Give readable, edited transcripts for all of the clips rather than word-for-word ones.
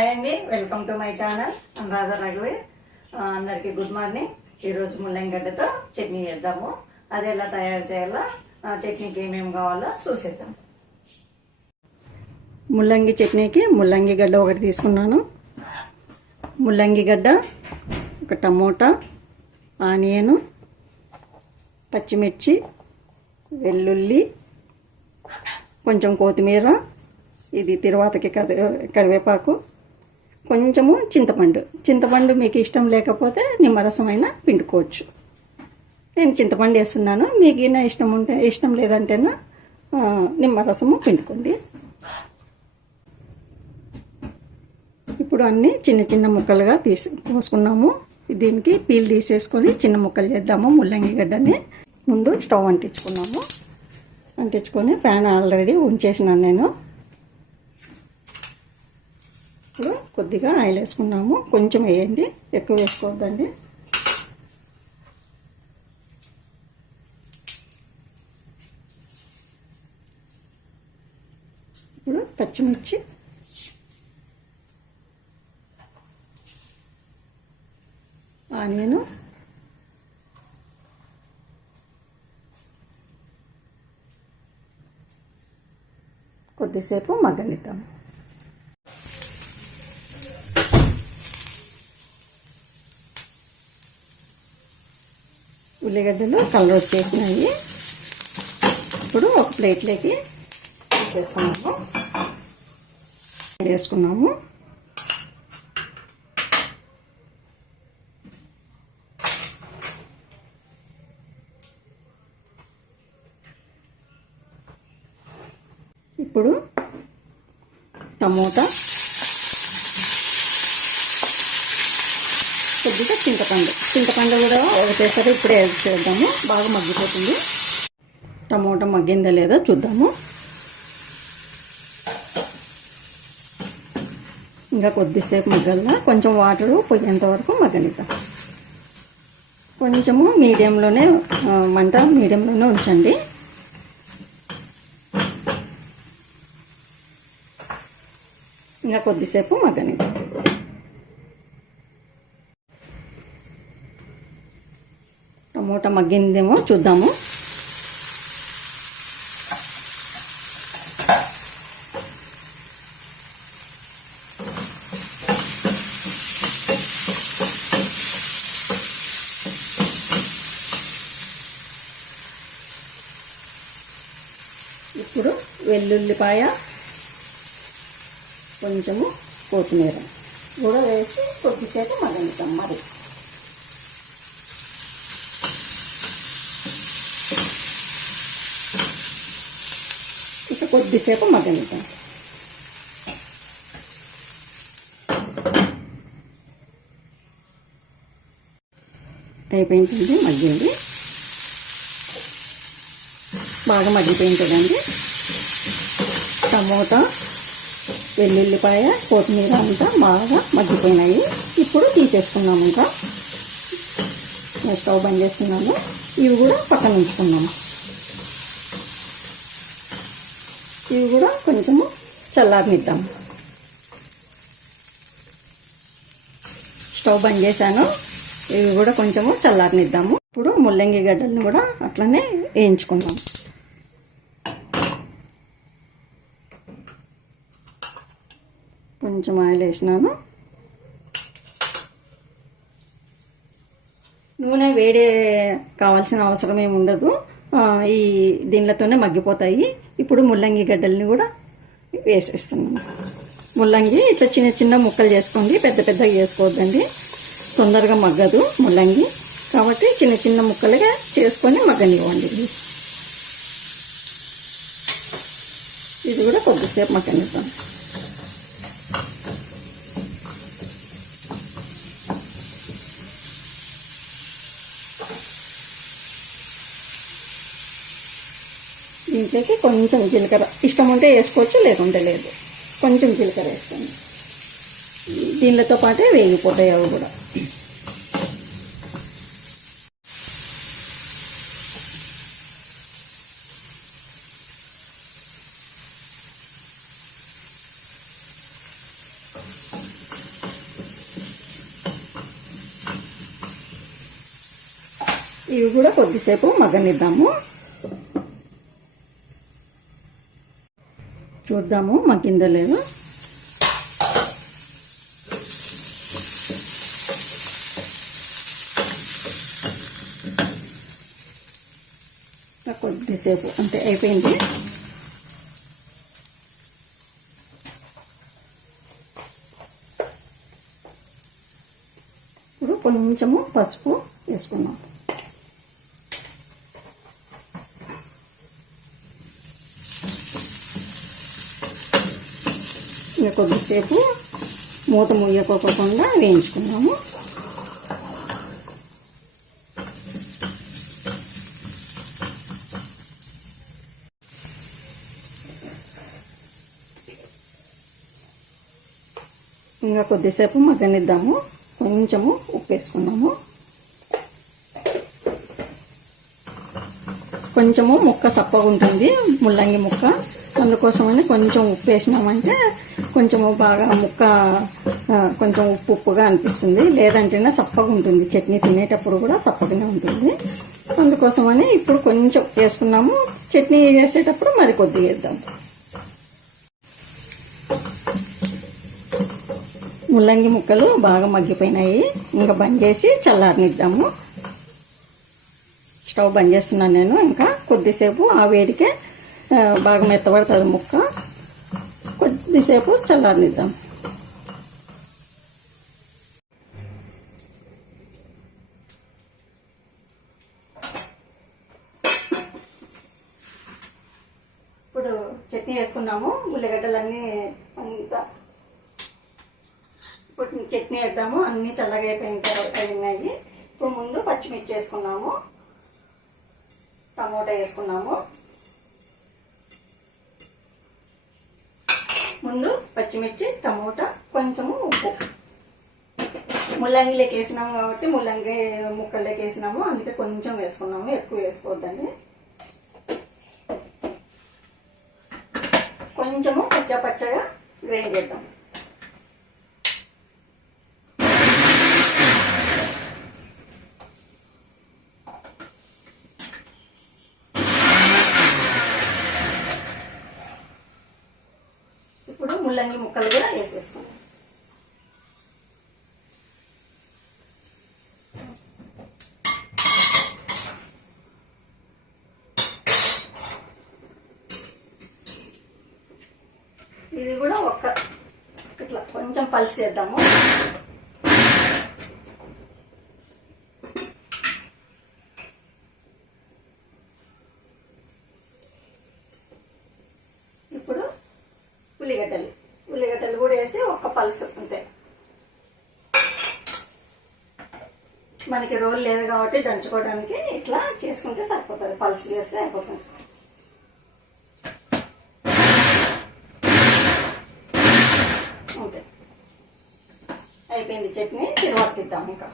Hi అండి, welcome to my channel Anuradha రఘువీర్. అందరికీ గుడ్ మార్నింగ్. ఈరోజు ముల్లంగడ్డతో చట్నీ చేద్దాము. అది ఎలా తయారు చేయాలో, చట్నీకి ఏమేమి కావాలో చూసేద్దాం. ముల్లంగి చట్నీకి ముల్లంగి గడ్డ ఒకటి తీసుకున్నాను. ముల్లంగి గడ్డ, ఒక టమోటా, ఆనియను, పచ్చిమిర్చి, వెల్లుల్లి, కొంచెం కొత్తిమీర, ఇది తిరువాతకి కరివేపాకు, కొంచెము చింతపండు మీకు ఇష్టం లేకపోతే నిమ్మరసం అయినా పిండుకోవచ్చు. నేను చింతపండు వేస్తున్నాను. మీకు ఈయన ఇష్టం లేదంటేనా నిమ్మరసము పిండుకోండి. ఇప్పుడు అన్నీ చిన్న చిన్న ముక్కలుగా కోసుకున్నాము. దీనికి పీల్ తీసేసుకొని చిన్న ముక్కలు చేద్దాము. ముల్లంగి గడ్డని ముందు స్టవ్ అంటించుకొని ప్యాన్ ఆల్రెడీ ఉంచేసినాను నేను. ఇప్పుడు కొద్దిగా ఆయిల్ వేసుకున్నాము. కొంచెం వేయండి, ఎక్కువ వేసుకోవద్దండి. ఇప్పుడు పచ్చిమిర్చి, ఆనియను, కొద్దిసేపు మగ్గనిద్దాము. ఉల్లిగడ్డలు కలర్ వచ్చేసినాయి. ఇప్పుడు ఒక ప్లేట్లోకి వేసుకున్నాము. ఇప్పుడు టమోటా, కొద్దిగా చింతపండు కూడా ఒకటేసారి ఇప్పుడే చేద్దాము. బాగా మగ్గిపోతుంది. టమోటా మగ్గిందా లేదా చూద్దాము. ఇంకా కొద్దిసేపు మగ్గల్లా, కొంచెం వాటరు పోయేంత వరకు మగ్గనిద్దాం. కొంచెము మంట మీడియంలోనే ఉంచండి. ఇంకా కొద్దిసేపు మగ్గనిద్దాం. టమోటా మగ్గిందేమో చూద్దాము. ఇప్పుడు వెల్లుల్లిపాయ, కొంచెము కొత్తిమీర కూడా వేసి కొద్దిసేపు మగ్గనిద్దాం. మరి ఇక కొద్దిసేపు మగ్గనిద్దాం. అయిపోయింది, మగ్గింది, బాగా మగ్గిపోయింటుందండి. టమోటా, వెల్లుల్లిపాయ, కొత్తిమీర అంతా బాగా మగ్గిపోయినాయి. ఇప్పుడు తీసేసుకున్నాము. ఇంకా స్టవ్ బంద్ చేస్తున్నాము. ఇవి కూడా పక్కన ఉంచుకున్నాము. ఇవి కూడా కొంచెము చల్లారనిద్దాము. స్టవ్ బంద్ చేశాను. ఇవి కూడా కొంచెము చల్లారనిద్దాము. ఇప్పుడు ముల్లంగి గడ్డలను కూడా అట్లనే వేయించుకుందాం. కొంచెం ఆయిల్ వేసినాను. నూనె వేడి కావాల్సిన అవసరం ఏమి ఉండదు. దీనిలతోనే మగ్గిపోతాయి. ఇప్పుడు ముల్లంగి గడ్డల్ని కూడా వేసేస్తున్నాము. ముల్లంగి ఇట్లా చిన్న చిన్న ముక్కలు చేసుకోండి, పెద్ద పెద్దగా చేసుకోవద్దండి. తొందరగా మగ్గదు ముల్లంగి, కాబట్టి చిన్న చిన్న ముక్కలుగా చేసుకొని మగ్గనివ్వండి. ఇది కూడా కొద్దిసేపు మగ్గనిద్దాం. దీంట్లోకి కొంచెం జీలకర్ర, ఇష్టం ఉంటే వేసుకోవచ్చు, లేకుంటే లేదు. కొంచెం జీలకర్ర వేసుకోండి. దీనితో పాటే వేగిపోతాయి అవి కూడా. ఇవి కూడా కొద్దిసేపు మగ్గనిద్దాము. చూద్దాము మగ్గిందో లేదో. కొద్దిసేపు అంతే అయిపోయింది. ఇప్పుడు కొంచెము పసుపు వేసుకున్నాం. ఇంకా కొద్దిసేపు మూత ముయ్యకోకుండా వేయించుకున్నాము. ఇంకా కొద్దిసేపు మగ్గనిద్దాము. కొంచెము ఉప్పు వేసుకున్నాము. కొంచెము ముక్క సప్పగా ఉంటుంది ముల్లంగి ముక్క, అందుకోసమని కొంచెం ఉప్పు వేసినామంటే కొంచెము బాగా ముక్క కొంచెం ఉప్పుగా అనిపిస్తుంది. లేదంటేనే సప్పగా ఉంటుంది. చట్నీ తినేటప్పుడు కూడా సప్పగానే ఉంటుంది. అందుకోసమని ఇప్పుడు కొంచెం వేసుకున్నాము. చట్నీ చేసేటప్పుడు మరి కొద్దిగా వేద్దాం. ముల్లంగి ముక్కలు బాగా మగ్గిపోయినాయి. ఇంకా బంద్ చేసి చల్లారనిద్దాము. స్టవ్ బంద్ చేస్తున్నాను నేను. ఇంకా కొద్దిసేపు ఆ వేడికే బాగా మెత్తబడుతుంది ముక్క. కొద్దిసేపు చల్లారనిద్దాం. ఇప్పుడు చట్నీ వేసుకున్నాము. ఉల్లిగడ్డలన్నీ అంతా ఇప్పుడు చట్నీ వేద్దాము. అన్నీ చల్లగా అయిపోయినాయి. ఇప్పుడు ముందు పచ్చిమిర్చి వేసుకున్నాము, టమోటా వేసుకున్నాము. ముందు పచ్చిమిర్చి, టమోటా, కొంచెము ఉప్పు. ముల్లంగిలోకి వేసినాము కాబట్టి ముల్లంగి ముక్కల్లోకి వేసినాము, అందుకే కొంచెం వేసుకున్నాము. ఎక్కువ వేసుకోవద్దండి. కొంచెము పచ్చగా గ్రైండ్ చేద్దాం. ఇప్పుడు ముల్లంగి ముక్కలు కూడా వేసేసుకున్నాం. ఇది కూడా ఇట్లా కొంచెం పల్స్ చేద్దాము. ఇప్పుడు ఉల్లిగడ్డలు కూడా వేసి ఒక్క పల్స్ అంతే. మనకి రోల్ లేదు కాబట్టి దంచుకోవడానికి ఇట్లా చేసుకుంటే సరిపోతుంది. పల్స్ చేస్తే అయిపోతుంది. అంతే అయిపోయింది చట్నీ. తిరువాత తిద్దాం. ఇంకా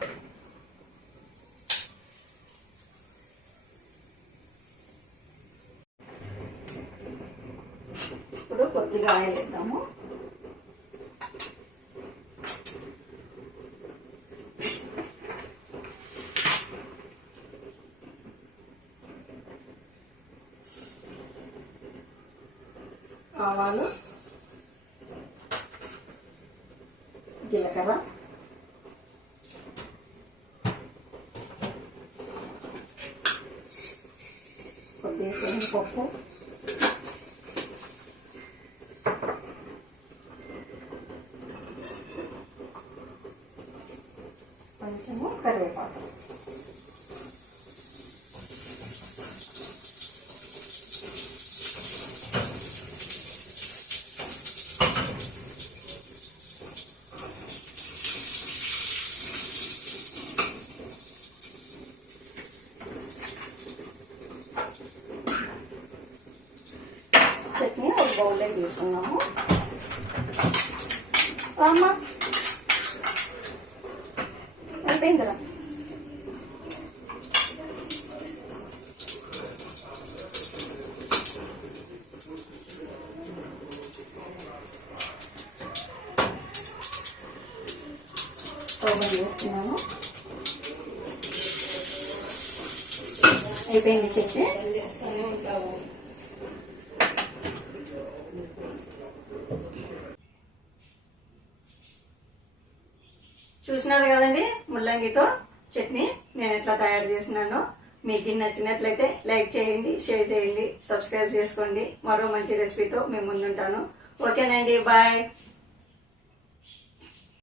ఇప్పుడు కొద్దిగా ఆయిల్ వేద్దాము. ఆవాలు, జీలకర్ర, కొద్దిగా శనగపప్పు, కొంచెము కరివేపాకు. చట్నీ ఒక బౌల్లో తీసుకున్నాము. అమ్మా అయిపోయింది కదా. స్టవ్ బంద్ చేస్తున్నాను. అయిపోయింది చట్నీ. చూసినారు కదండి ముల్లంగితో చట్నీ నేను ఎట్లా తయారు చేసినానో. మీకు నచ్చినట్లయితే లైక్ చేయండి, షేర్ చేయండి, సబ్స్క్రైబ్ చేసుకోండి. మరో మంచి రెసిపీతో మేము ముందుంటాను. ఓకేనండి, బాయ్.